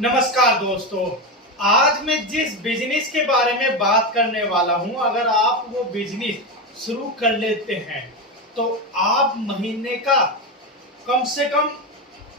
नमस्कार दोस्तों। आज मैं जिस बिजनेस के बारे में बात करने वाला हूं, अगर आप वो बिजनेस शुरू कर लेते हैं तो आप महीने का कम से कम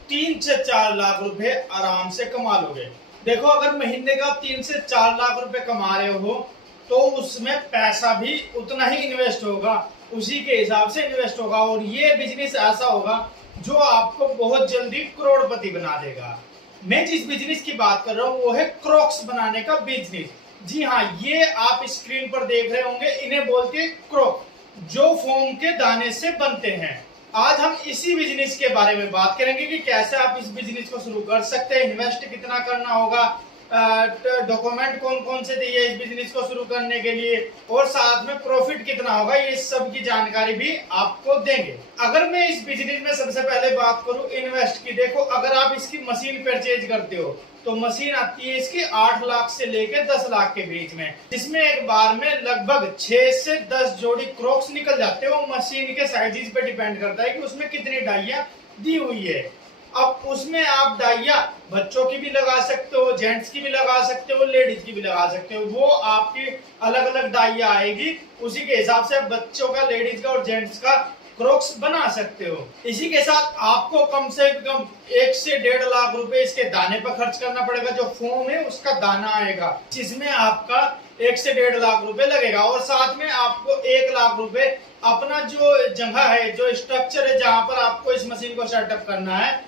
3 से 4 लाख रुपए आराम से कमा लोगे। देखो, अगर महीने का 3 से 4 लाख रुपए कमा रहे हो तो उसमें पैसा भी उतना ही इन्वेस्ट होगा, उसी के हिसाब से इन्वेस्ट होगा और ये बिजनेस ऐसा होगा जो आपको बहुत जल्दी करोड़पति बना देगा। मैं जिस बिजनेस की बात कर रहा हूँ वो है क्रॉक्स बनाने का बिजनेस। जी हाँ, ये आप स्क्रीन पर देख रहे होंगे, इन्हें बोलते हैं क्रॉक, जो फोम के दाने से बनते हैं। आज हम इसी बिजनेस के बारे में बात करेंगे कि कैसे आप इस बिजनेस को शुरू कर सकते हैं, इन्वेस्ट कितना करना होगा, डॉक्यूमेंट कौन कौन से चाहिए इस बिजनेस को शुरू करने के लिए और साथ में प्रॉफिट कितना होगा, ये सब की जानकारी भी आपको देंगे। अगर मैं इस बिजनेस में सबसे पहले बात करूं इन्वेस्ट की, देखो अगर आप इसकी मशीन परचेज करते हो तो मशीन आती है इसकी 8 लाख से लेके 10 लाख के बीच में, जिसमें एक बार में लगभग 6 से 10 जोड़ी क्रॉक्स निकल जाते हैं। वो मशीन के साइजेस पे डिपेंड करता है कि उसमें कितनी डाइयां दी हुई है। अब उसमें आप डाइया बच्चों की भी लगा सकते हो, जेंट्स की भी लगा सकते हो, लेडीज की भी लगा सकते हो। वो आपकी अलग अलग डाइया आएगी, उसी के हिसाब से बच्चों का, लेडीज का और जेंट्स का क्रॉक्स बना सकते हो। इसी के साथ आपको कम से कम 1 से 1.5 लाख रुपए इसके दाने पर खर्च करना पड़ेगा। जो फोम है उसका दाना आएगा, जिसमें आपका 1 से 1.5 लाख रुपए लगेगा और साथ में आपको 1 लाख रुपए अपना जो जगह है, जो स्ट्रक्चर है जहां पर आपको इस मशीन को सेटअप करना है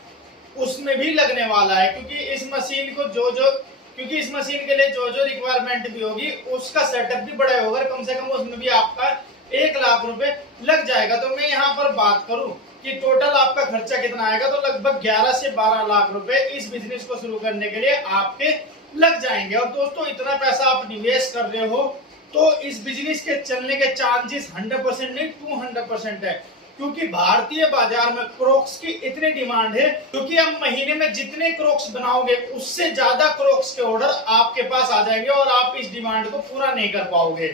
उसमें भी लगने वाला है, क्योंकि इस मशीन के लिए जो जो रिक्वायरमेंट भी होगी उसका सेटअप भी बड़ा होगा, कम से कम उसमें भी आपका 1 लाख रुपए लग जाएगा। तो मैं यहाँ पर बात करूं कि टोटल आपका खर्चा कितना आएगा, तो लगभग 11 से 12 लाख रुपए इस बिजनेस को शुरू करने के लिए आपके लग जाएंगे। और दोस्तों, इतना पैसा आप निवेश कर रहे हो तो इस बिजनेस के चलने के चांसेस 100% नहीं 200% है, क्योंकि भारतीय बाजार में क्रॉक्स की इतनी डिमांड है। क्योंकि हम महीने में जितने क्रॉक्स बनाओगे उससे ज्यादा क्रॉक्स के ऑर्डर आपके पास आ जाएंगे और आप इस डिमांड को पूरा नहीं कर पाओगे।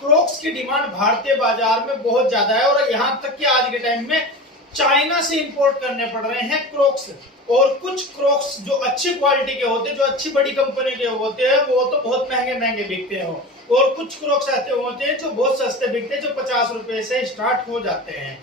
क्रॉक्स की डिमांड भारतीय बाजार में बहुत ज्यादा है और यहाँ तक कि आज के टाइम में चाइना से इंपोर्ट करने पड़ रहे हैं क्रॉक्स। और कुछ क्रॉक्स जो अच्छी क्वालिटी के होते हैं, जो अच्छी बड़ी कंपनी के होते हैं, वो तो बहुत महंगे महंगे बिकते हैं और कुछ क्रॉक्स ऐसे होते हैं जो बहुत सस्ते बिकते हैं, जो 50 रुपए से स्टार्ट हो जाते हैं।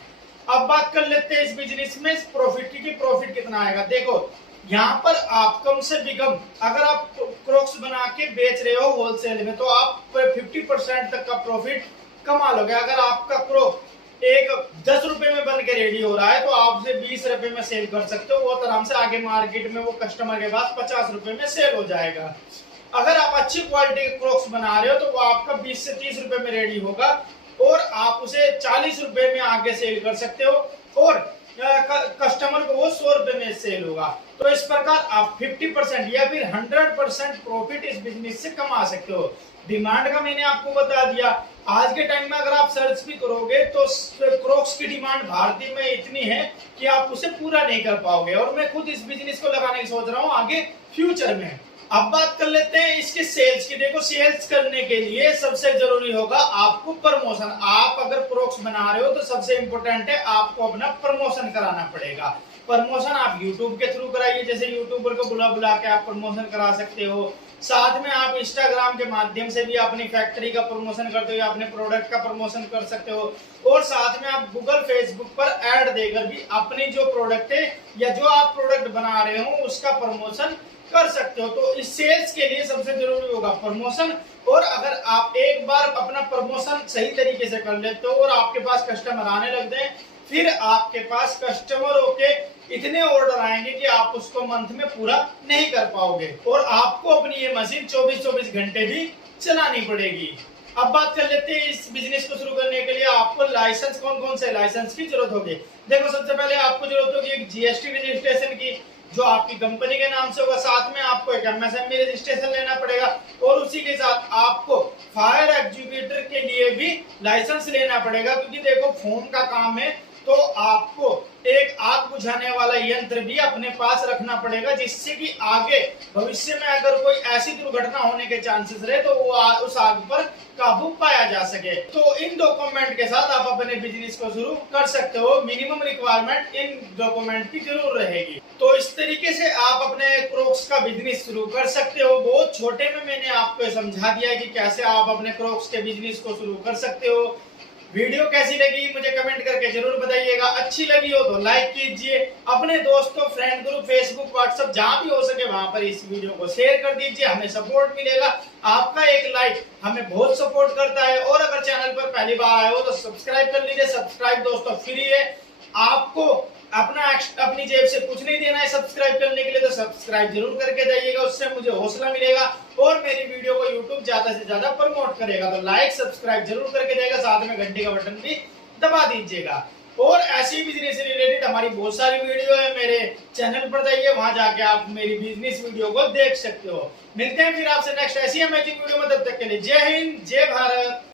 अब बात कर लेते हैं इस बिजनेस में प्रॉफिट की, प्रॉफिट कितना आएगा। देखो, यहाँ पर आप कम से कम अगर आप क्रॉक्स बना के बेच रहे हो होलसेल में तो आप 50% तक का प्रॉफिट कमा लोगे। अगर आपका क्रॉक एक 10 रुपए में बन के रेडी हो रहा है तो आप उसे 20 रुपए में सेल कर सकते हो, बहुत आराम से। आगे मार्केट में वो कस्टमर के पास 50 रुपए में सेल हो जाएगा। अगर आप अच्छी क्वालिटी के क्रॉक्स बना रहे हो तो वो आपका 20 से 30 रुपए में रेडी होगा और आप उसे 40 रुपए में आगे सेल कर सकते हो और कस्टमर को वो 100 रुपए में सेल होगा। तो इस प्रकार आप 50% या फिर 100% प्रॉफिट इस बिजनेस से कमा सकते हो। डिमांड का मैंने आपको बता दिया। आज के टाइम में अगर आप सर्च भी करोगे तो क्रॉक्स की डिमांड भारतीय में इतनी है कि आप उसे पूरा नहीं कर पाओगे और मैं खुद इस बिजनेस को लगाने की सोच रहा हूँ आगे फ्यूचर में। अब बात कर लेते हैं इसके सेल्स की। देखो, सेल्स करने के लिए सबसे जरूरी होगा आपको प्रमोशन। आप अगर क्रॉक्स बना रहे हो तो सबसे इंपॉर्टेंट है आपको अपना प्रमोशन कराना पड़ेगा। प्रमोशन आप यूट्यूब के थ्रू कराइए, जैसे यूट्यूबर को बुला बुला के आप प्रमोशन करा सकते हो। साथ में आप इंस्टाग्राम के माध्यम से भी अपनी फैक्ट्री का प्रमोशन करते हो, अपने प्रोडक्ट का प्रमोशन कर सकते हो और साथ में आप गूगल, फेसबुक पर ऐड देकर भी अपनी जो प्रोडक्ट है या जो आप प्रोडक्ट बना रहे हो उसका प्रमोशन कर सकते हो। तो इस सेल्स के लिए सबसे जरूरी होगा प्रमोशन। और अगर आप एक बार अपना प्रमोशन सही तरीके से कर लेते हो और आपके पास कस्टमर आने लगते हैं, फिर आपके पास कस्टमरों के इतने ऑर्डर आएंगे कि आप उसको मंथ में पूरा नहीं कर पाओगे और आपको अपनी ये मशीन 24-24 घंटे भी चलानी पड़ेगी। अब बात कर लेते हैं इस बिजनेस को शुरू करने के लिए आपको लाइसेंस, कौन कौन से लाइसेंस की जरूरत होगी। देखो, सबसे पहले आपको जरूरत होगी एक जीएसटी रजिस्ट्रेशन की, जो आपकी कंपनी के नाम से होगा। साथ में आपको एक एमएसएमई रजिस्ट्रेशन लेना पड़ेगा और उसी के साथ आपको फायर एग्जीक्यूटर के लिए भी लाइसेंस लेना पड़ेगा, क्योंकि देखो फोम का काम है तो आपको एक आग बुझाने वाला यंत्र भी अपने पास रखना पड़ेगा, जिससे कि आगे भविष्य में अगर कोई ऐसी दुर्घटना होने के चांसेस रहे तो वो उस आग पर काबू पाया जा सके। तो इन डॉक्यूमेंट के साथ आप अपने बिजनेस को शुरू कर सकते हो। मिनिमम रिक्वायरमेंट इन डॉक्यूमेंट की जरूर रहेगी। तो इस तरीके से आप अपने क्रोक्स का बिजनेस शुरू कर सकते हो। बहुत छोटे में मैंने आपको समझा दिया कि कैसे आप अपने क्रोक्स के बिजनेस को शुरू कर सकते हो। वीडियो कैसी लगी मुझे कमेंट करके जरूर बताइएगा। अच्छी लगी हो तो लाइक कीजिए, अपने दोस्तों, फ्रेंड ग्रुप, फेसबुक, व्हाट्सएप जहां भी हो सके वहां पर इस वीडियो को शेयर कर दीजिए। हमें सपोर्ट मिलेगा, आपका एक लाइक हमें बहुत सपोर्ट करता है। और अगर चैनल पर पहली बार आए हो तो सब्सक्राइब कर लीजिए। सब्सक्राइब दोस्तों फ्री है, आपको अपनी जेब से कुछ नहीं देना है सब्सक्राइब करने के लिए। तो सब्सक्राइब जरूर करके जाइएगा, उससे मुझे हौसला मिलेगा और मेरी वीडियो को यूट्यूब ज्यादा से ज्यादा प्रमोट करेगा। तो लाइक सब्सक्राइब जरूर करके जाइएगा, साथ में घंटे का बटन भी दबा दीजिएगा। और ऐसी बिजनेस से रिलेटेड हमारी बहुत सारी वीडियो है, मेरे चैनल पर जाइए, वहां जाके आप मेरी बिजनेस वीडियो को देख सकते हो। मिलते हैं फिर आपसे नेक्स्ट ऐसी अमेजिंग वीडियो में, तब तक के लिए जय हिंद, जय भारत।